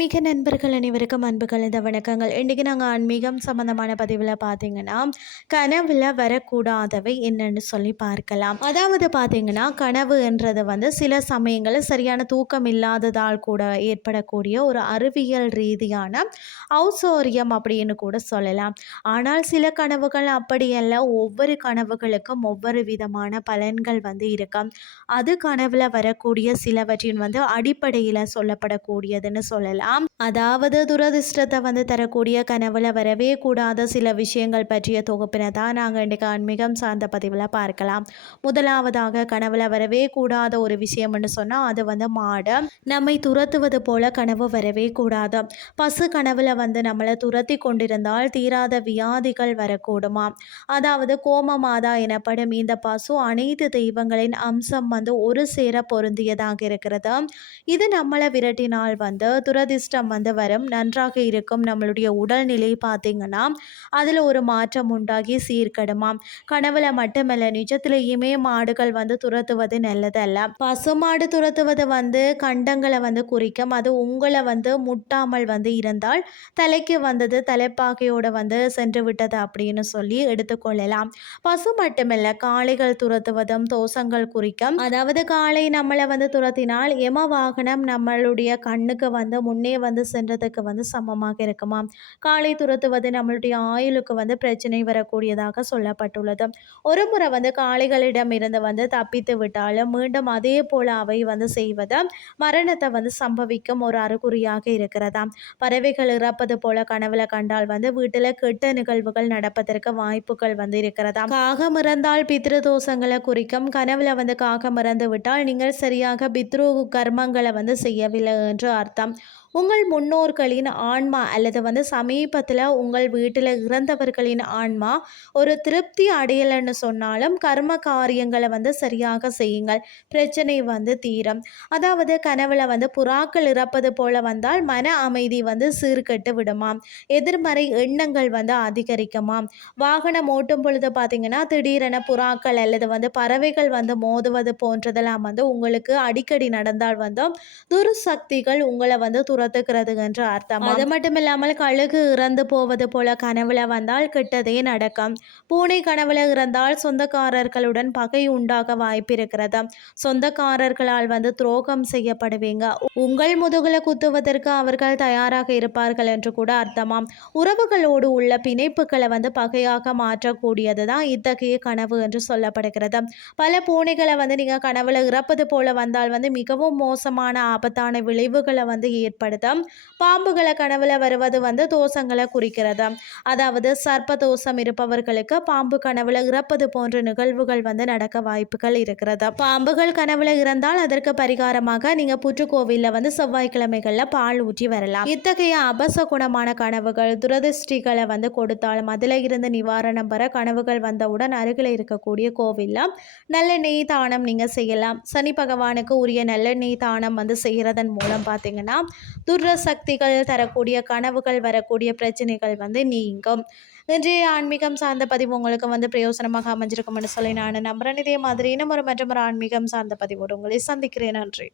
ஆன்மீக நண்பர்கள் அனைவருக்கும் அன்பு கலந்த வணக்கங்கள். இன்றைக்கி நாங்கள் ஆன்மீகம் சம்மந்தமான பதிவில் பார்த்தீங்கன்னா கனவில் வரக்கூடாதவை என்னன்னு சொல்லி பார்க்கலாம். அதாவது பார்த்தீங்கன்னா கனவு என்றது வந்து சில சமயங்களில் சரியான தூக்கம் இல்லாததால் கூட ஏற்படக்கூடிய ஒரு அறிவியல் ரீதியான ஔசோரியம் அப்படின்னு கூட சொல்லலாம். ஆனால் சில கனவுகள் அப்படியல்ல ஒவ்வொரு கனவுகளுக்கும் ஒவ்வொரு விதமான பலன்கள் வந்து இருக்கும். அது கனவில் வரக்கூடிய சிலவற்றின் வந்து அடிப்படையில் சொல்லப்படக்கூடியதுன்னு சொல்லலாம். சொல்லலாம் அதாவது துரதிர்ஷ்டத்தை வந்து தரக்கூடிய கனவுல வரவே கூடாத சில விஷயங்கள் பற்றிய தொகுப்பினை தான் நாங்கள் இன்றைக்கு ஆன்மீகம் சார்ந்த பதிவில் பார்க்கலாம். முதலாவதாக கனவுல வரவே கூடாத ஒரு விஷயம்னு சொன்னால் அது வந்து மாடு நம்மை துரத்துவது போல கனவு வரவே கூடாது. பசு கனவுல வந்து நம்மளை துரத்தி கொண்டிருந்தால் தீராத வியாதிகள் வரக்கூடுமா? அதாவது கோமமாதா எனப்படும் இந்த பசு அனைத்து தெய்வங்களின் அம்சம் வந்து ஒரு சேர பொருந்தியதாக இருக்கிறது. இது நம்மளை விரட்டினால் வந்து துரதிர்ஷ்டம் வந்து வரும். நன்றாக இருக்கும். நம்மளுடைய உடல்நிலை பார்த்திங்கன்னா அதில் ஒரு மாற்றம் உண்டாகி சீர்கெடுமாம் கனவுல மட்டுமல்ல நிஜத்திலேயுமே மாடுகள் வந்து துரத்துவது நல்லதல்ல. பசுமாடு துரத்துவது வந்து கண்டங்களை வந்து குறிக்கும். அது உங்களை வந்து முட்டாமல் வந்து இருந்தால் தலைக்கு வந்தது தலைப்பாகையோட வந்து சென்று விட்டது அப்படின்னு சொல்லி எடுத்துக்கொள்ளலாம் பசு மட்டுமல்ல காளைகள் துரத்துவதும் தோசங்கள் குறிக்கும். அதாவது காளை நம்மளை வந்து துரத்தினால் எம வாகனம் நம்மளுடைய கண்ணுக்கு வந்து முன்னே வந்து சென்றதுக்கு வந்து சமமாக இருக்குமா? காலை துரத்துவது நம்மளுடைய ஆயுளுக்கு வந்து பிரச்சனை வரக்கூடியதாக சொல்லப்பட்டுள்ளது. ஒரு முறை வந்து காளைகளிடம் இருந்து வந்து தப்பித்து விட்டாலும் மீண்டும் அதே போல் அவை வந்து செய்வது மரணத்தை வந்து சம்பவிக்கும் ஒரு அறிகுறியாக இருக்கிறதா பறவைகள் இறப்பது போல கனவுல கண்டால் வந்து வீட்டில் கெட்ட நிகழ்வுகள் நடப்பதற்கு வாய்ப்புகள் வந்து இருக்கிறதா காகம் இறந்தால் பித்ரு தோஷங்களை குறிக்கும். கனவுல வந்து காகம் இறந்து விட்டால் நீங்கள் சரியாக பித்ரு கர்மங்களை வந்து செய்யவில்லை என்று அர்த்தம். உங்கள் முன்னோர்களின் ஆன்மா அல்லது வந்து சமீபத்தில் உங்கள் வீட்டில் இறந்தவர்களின் ஆன்மா ஒரு திருப்தி அடையலைன்னு சொன்னாலும் கர்ம காரியங்களை வந்து சரியாக செய்யுங்கள். பிரச்சனை வந்து தீரும். அதாவது கனவுல வந்து புறாக்கள் இறப்பது போல வந்தால் மன அமைதி வந்து சீர்கெட்டு விடுமாம். எதிர்மறை எண்ணங்கள் வந்து அதிகரிக்குமாம். வாகனம் ஓட்டும் பொழுது பார்த்தீங்கன்னா திடீரென புறாக்கள் அல்லது வந்து பறவைகள் வந்து மோதுவது போன்றதெல்லாம் வந்து உங்களுக்கு அடிக்கடி நடந்தால் வந்து துருசக்திகள் உங்களை வந்து துரத்துக்கிறது என்று அர்த்தம். அது மட்டும் இல்லாமல் கழுகு இறந்து போவது போல கனவுல வந்தால் கெட்டதே நடக்கும். பூனை கனவுல இறந்தால் சொந்தக்காரர்களுடன் பகை உண்டாக வாய்ப்பு இருக்கிறது சொந்தக்காரர்களால் வந்து துரோகம் செய்யப்படுவீங்க. உங்கள் முதுகுல குத்துவதற்கு அவர்கள் தயாராக இருப்பார்கள் என்று கூட அர்த்தமாம். உறவுகளோடு உள்ள பிணைப்புகளை வந்து பகையாக மாற்றக்கூடியது தான் இத்தகைய கனவு என்று சொல்லப்படுகிறது. பல பூனைகளை வந்து நீங்கள் கனவுல இறப்பது போல வந்தால் வந்து மிகவும் மோசமான ஆபத்தான விளைவுகளை வந்து ஏற்படும் ஏற்படுத்தும் பாம்புகளை கனவுல வருவது வந்து தோஷங்களை குறிக்கிறது அதாவது சர்ப்ப தோஷம் இருப்பவர்களுக்கு பாம்பு கனவுல இறப்பது போன்ற நிகழ்வுகள் வந்து நடக்க வாய்ப்புகள் இருக்கிறது பாம்புகள் கனவுல இறந்தால் அதற்கு பரிகாரமாக நீங்க புற்றுக்கோவிலில் வந்து செவ்வாய்க்கிழமைகள்ல பால் ஊற்றி வரலாம். இத்தகைய அபச குணமான கனவுகள் துரதிருஷ்டிகளை வந்து கொடுத்தாலும் அதுல இருந்து நிவாரணம் பெற கனவுகள் வந்தவுடன் அருகில் இருக்கக்கூடிய கோவில்ல நல்லெண்ணெய் தானம் நீங்கள் செய்யலாம். சனி பகவானுக்கு உரிய நல்லெண்ணெய் தானம் வந்து செய்கிறதன் மூலம் பார்த்தீங்கன்னா துர்ர சக்திகள் தரக்கூடிய கனவுகள் வரக்கூடிய பிரச்சனைகள் வந்து நீங்கும். இன்றைய ஆன்மீகம் சார்ந்த பதிவு உங்களுக்கு வந்து பிரயோசனமாக அமைஞ்சிருக்கும்னு சொல்லி நான் நம்புறேன். இதே மாதிரி இன்னும் ஒரு மற்றும் ஒரு ஆன்மீகம் சார்ந்த பதிவோடு உங்களை சந்திக்கிறேன். நன்றி.